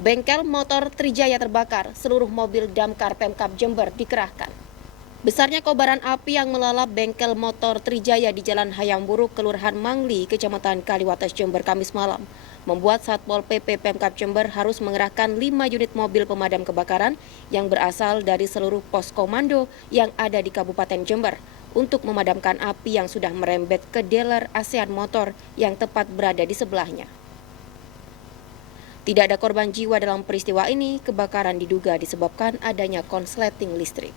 Bengkel motor Trijaya terbakar, seluruh mobil damkar Pemkab Jember dikerahkan. Besarnya kobaran api yang melalap bengkel motor Trijaya di Jalan Hayam Buruk, Kelurahan Mangli, Kecamatan Kaliwates, Jember, Kamis malam, membuat Satpol PP Pemkab Jember harus mengerahkan 5 unit mobil pemadam kebakaran yang berasal dari seluruh pos komando yang ada di Kabupaten Jember untuk memadamkan api yang sudah merembet ke dealer ASEAN Motor yang tepat berada di sebelahnya. Tidak ada korban jiwa dalam peristiwa ini, kebakaran diduga disebabkan adanya konsleting listrik.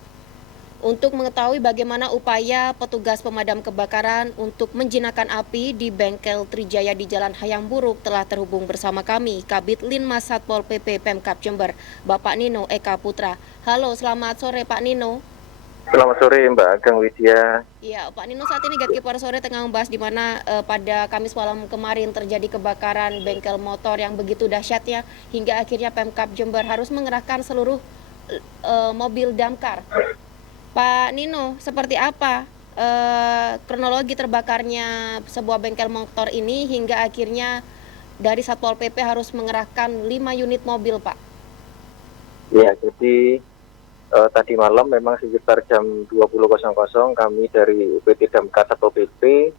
Untuk mengetahui bagaimana upaya petugas pemadam kebakaran untuk menjinakkan api di bengkel Trijaya di Jalan Hayam Buruk, telah terhubung bersama kami Kabid Linmas Satpol PP Pemkab Jember, Bapak Nino Eka Putra. Halo, selamat sore Pak Nino. Selamat sore Mbak Ageng Widya. Ya, Pak Nino, saat ini Gatekeeper Sore tengah membahas di mana pada Kamis malam kemarin terjadi kebakaran bengkel motor yang begitu dahsyatnya hingga akhirnya Pemkab Jember harus mengerahkan seluruh mobil damkar. Pak Nino, seperti apa kronologi terbakarnya sebuah bengkel motor ini hingga akhirnya dari Satpol PP harus mengerahkan 5 unit mobil, Pak? Ya, jadi tadi malam memang sekitar jam 20.00 kami dari UPT Damkar Satpol PP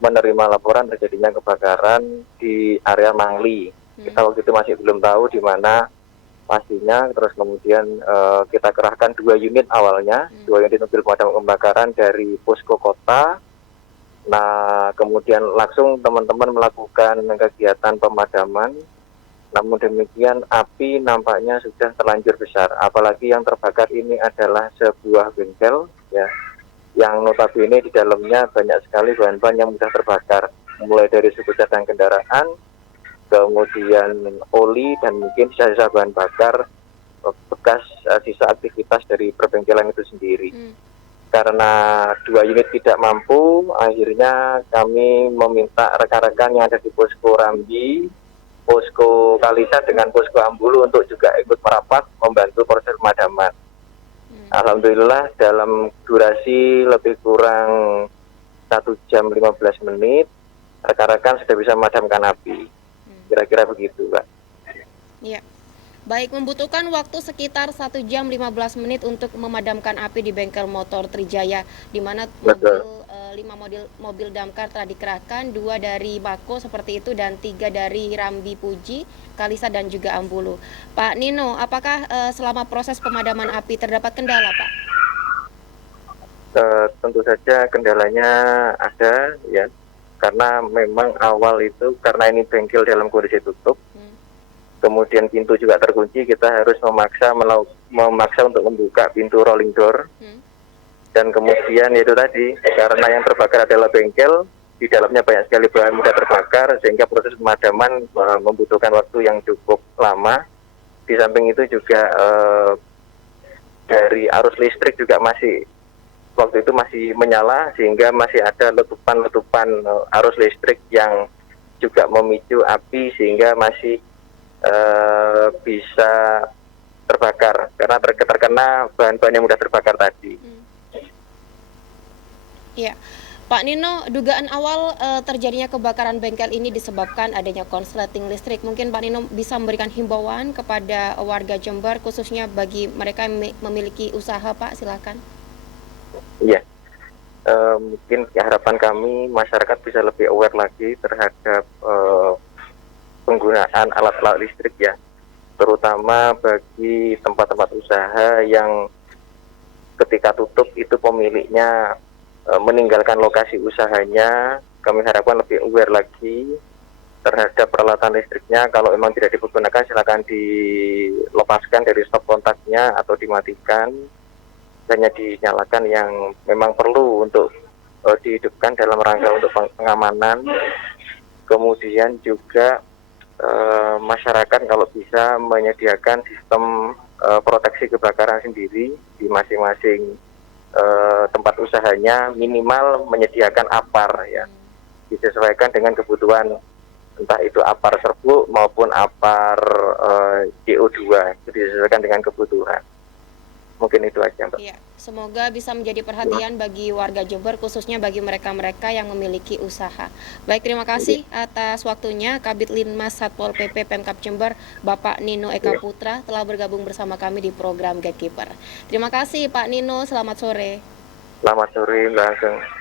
menerima laporan terjadinya kebakaran di area Mangli. Kita waktu itu masih belum tahu di mana pastinya, terus kemudian kita kerahkan 2 unit awalnya, 2 unit mobil pemadam kebakaran dari posko kota. Nah, kemudian langsung teman-teman melakukan kegiatan pemadaman. Namun demikian api nampaknya sudah terlanjur besar. Apalagi yang terbakar ini adalah sebuah bengkel, ya, yang notabene di dalamnya banyak sekali bahan-bahan yang mudah terbakar, mulai dari suku cadang kendaraan, kemudian oli, dan mungkin sisa-sisa bahan bakar bekas sisa aktivitas dari perbengkelan itu sendiri. Karena 2 unit tidak mampu, akhirnya kami meminta rekan-rekan yang ada di posko Rambi, posko Kalisa dengan posko Ambulu untuk juga ikut merapat membantu proses pemadaman. Alhamdulillah dalam durasi lebih kurang 1 jam 15 menit, rekan-rekan sudah bisa memadamkan api. Kira-kira begitu, Pak. Iya. Baik, membutuhkan waktu sekitar 1 jam 15 menit untuk memadamkan api di bengkel motor Trijaya, di mana 5 mobil damkar telah dikerahkan, 2 dari Bako seperti itu dan 3 dari Rambi Puji, Kalisa dan juga Ambulu. Pak Nino, apakah selama proses pemadaman api terdapat kendala, Pak? Tentu saja kendalanya ada, ya, karena memang awal itu karena ini bengkel dalam kondisi tutup, kemudian pintu juga terkunci, kita harus memaksa untuk membuka pintu rolling door, dan kemudian itu tadi karena yang terbakar adalah bengkel, di dalamnya banyak sekali bahan mudah terbakar sehingga proses pemadaman membutuhkan waktu yang cukup lama. Di samping itu juga dari arus listrik juga waktu itu masih menyala, sehingga masih ada letupan-letupan arus listrik yang juga memicu api sehingga masih bisa terbakar karena terkena bahan-bahan yang mudah terbakar tadi. Ya, Pak Nino, dugaan awal terjadinya kebakaran bengkel ini disebabkan adanya konsleting listrik. Mungkin Pak Nino bisa memberikan himbauan kepada warga Jember, khususnya bagi mereka yang memiliki usaha, Pak, silakan. Iya, mungkin harapan kami masyarakat bisa lebih aware lagi terhadap penggunaan alat-alat listrik, ya, terutama bagi tempat-tempat usaha yang ketika tutup itu pemiliknya meninggalkan lokasi usahanya. Kami harapkan lebih aware lagi terhadap peralatan listriknya. Kalau memang tidak dipergunakan, silakan dilepaskan dari stop kontaknya atau dimatikan, hanya dinyalakan yang memang perlu untuk dihidupkan dalam rangka untuk pengamanan. Kemudian juga masyarakat kalau bisa menyediakan sistem proteksi kebakaran sendiri di masing-masing tempat usahanya, minimal menyediakan APAR, ya, disesuaikan dengan kebutuhan, entah itu APAR serbuk maupun APAR CO2, itu disesuaikan dengan kebutuhan. Mungkin itu aja, Mbak. Iya, semoga bisa menjadi perhatian bagi warga Jember, khususnya bagi mereka-mereka yang memiliki usaha. Baik, terima Iya, kasih atas waktunya Kabid Linmas Satpol PP Pemkab Jember, Bapak Nino Eka iya. Putra, telah bergabung bersama kami di program Gatekeeper. Terima kasih Pak Nino, selamat sore. Selamat sore, Mbak Ageng.